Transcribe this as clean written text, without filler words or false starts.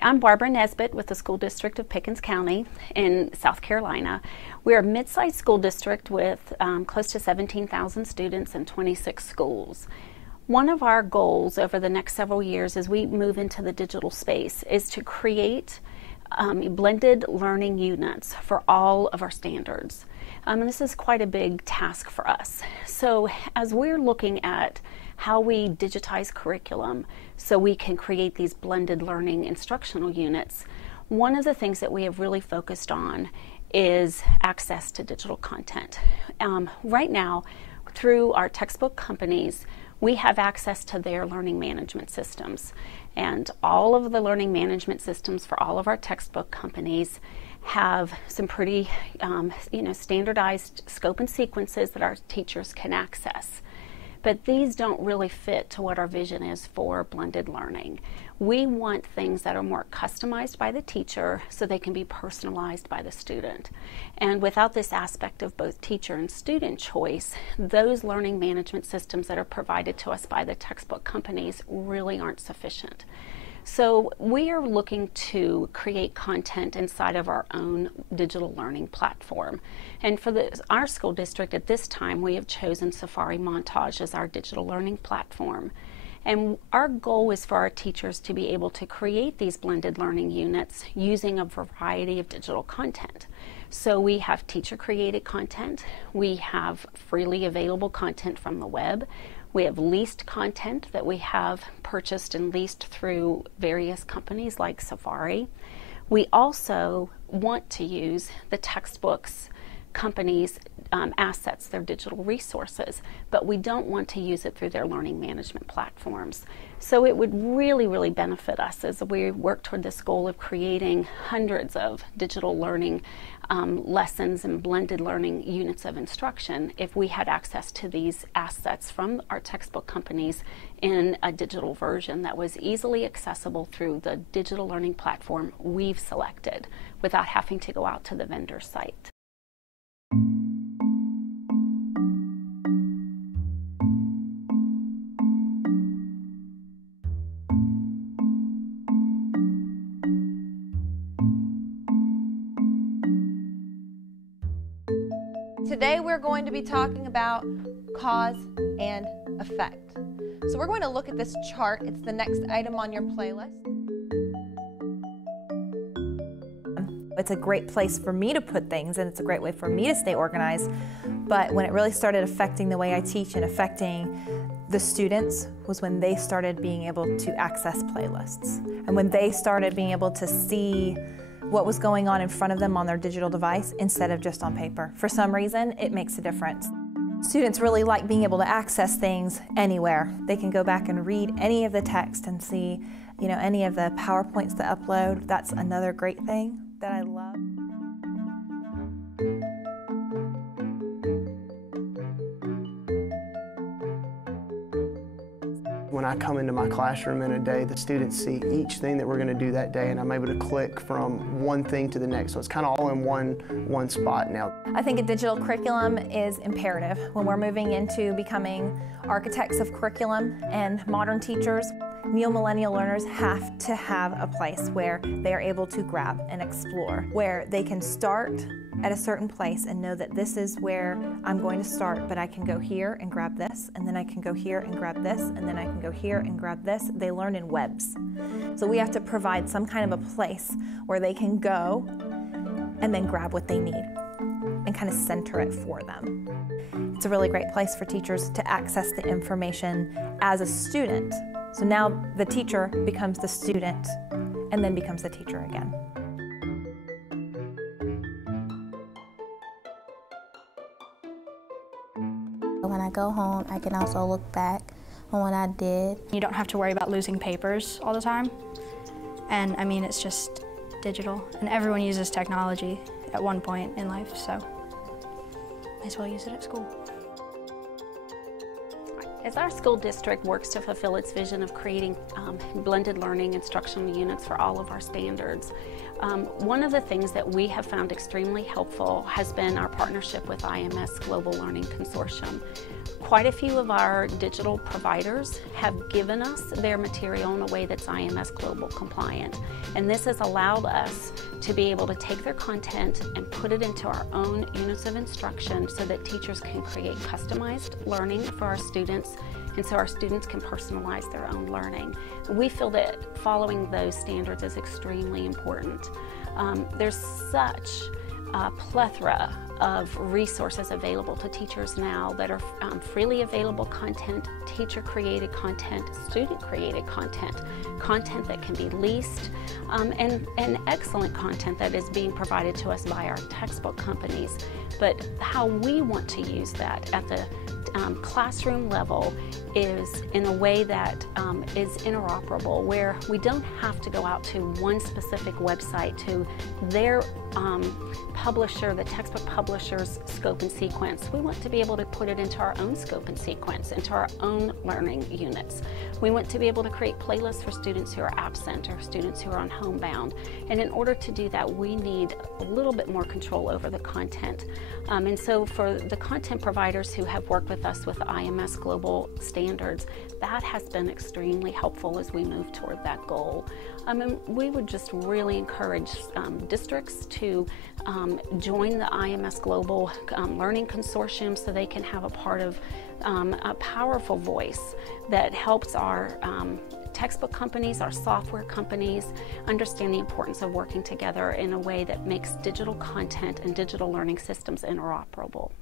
I'm Barbara Nesbitt with the School District of Pickens County in South Carolina. We're a mid-sized school district with close to 17,000 students and 26 schools. One of our goals over the next several years as we move into the digital space is to create blended learning units for all of our standards. And this is quite a big task for us. So as we're looking at how we digitize curriculum so we can create these blended learning instructional units, one of the things that we have really focused on is access to digital content. Right now, through our textbook companies, we have access to their learning management systems. And all of the learning management systems for all of our textbook companies have some pretty standardized scope and sequences that our teachers can access. But these don't really fit to what our vision is for blended learning. We want things that are more customized by the teacher so they can be personalized by the student. And without this aspect of both teacher and student choice, those learning management systems that are provided to us by the textbook companies really aren't sufficient. So we are looking to create content inside of our own digital learning platform. And for our school district at this time, we have chosen Safari Montage as our digital learning platform. And our goal is for our teachers to be able to create these blended learning units using a variety of digital content. So we have teacher-created content, we have freely available content from the web, we have leased content that we have purchased and leased through various companies like Safari. We also want to use the textbooks companies' assets, their digital resources, but we don't want to use it through their learning management platforms. So it would really benefit us as we work toward this goal of creating hundreds of digital learning lessons and blended learning units of instruction if we had access to these assets from our textbook companies in a digital version that was easily accessible through the digital learning platform we've selected without having to go out to the vendor site. Today we're going to be talking about cause and effect. So we're going to look at this chart. It's the next item on your playlist. It's a great place for me to put things, and it's a great way for me to stay organized. But when it really started affecting the way I teach and affecting the students was when they started being able to access playlists. And when they started being able to see what was going on in front of them on their digital device instead of just on paper. For some reason, it makes a difference. Students really like being able to access things anywhere. They can go back and read any of the text and see, any of the PowerPoints that upload. That's another great thing that I love. When I come into my classroom in a day, the students see each thing that we're going to do that day, and I'm able to click from one thing to the next. So it's kind of all in one spot now. I think a digital curriculum is imperative when we're moving into becoming architects of curriculum and modern teachers. Neo-millennial learners have to have a place where they are able to grab and explore, where they can start at a certain place and know that this is where I'm going to start, but I can go here and grab this, and then I can go here and grab this, and then I can go here and grab this. They learn in webs. So we have to provide some kind of a place where they can go and then grab what they need and kind of center it for them. It's a really great place for teachers to access the information as a student. So now the teacher becomes the student and then becomes the teacher again. When I go home, I can also look back on what I did. You don't have to worry about losing papers all the time. And I mean, it's just digital. And everyone uses technology at one point in life, so might as well use it at school. As our school district works to fulfill its vision of creating blended learning instructional units for all of our standards, one of the things that we have found extremely helpful has been our partnership with IMS Global Learning Consortium. Quite a few of our digital providers have given us their material in a way that's IMS Global compliant. And this has allowed us to be able to take their content and put it into our own units of instruction so that teachers can create customized learning for our students, and so our students can personalize their own learning. We feel that following those standards is extremely important. There's such a plethora of resources available to teachers now that are freely available content, teacher-created content, student-created content, content that can be leased, and excellent content that is being provided to us by our textbook companies. But how we want to use that at the classroom level is in a way that is interoperable, where we don't have to go out to one specific website, to their publisher, the textbook publisher's scope and sequence. We want to be able to put it into our own scope and sequence, into our own learning units. We want to be able to create playlists for students who are absent or students who are on homebound. And in order to do that, we need a little bit more control over the content. And so for the content providers who have worked with us with IMS Global standards, that has been extremely helpful as we move toward that goal. And we would just really encourage districts to join the IMS Global Learning Consortium so they can have a part of a powerful voice that helps our textbook companies, our software companies, understand the importance of working together in a way that makes digital content and digital learning systems interoperable.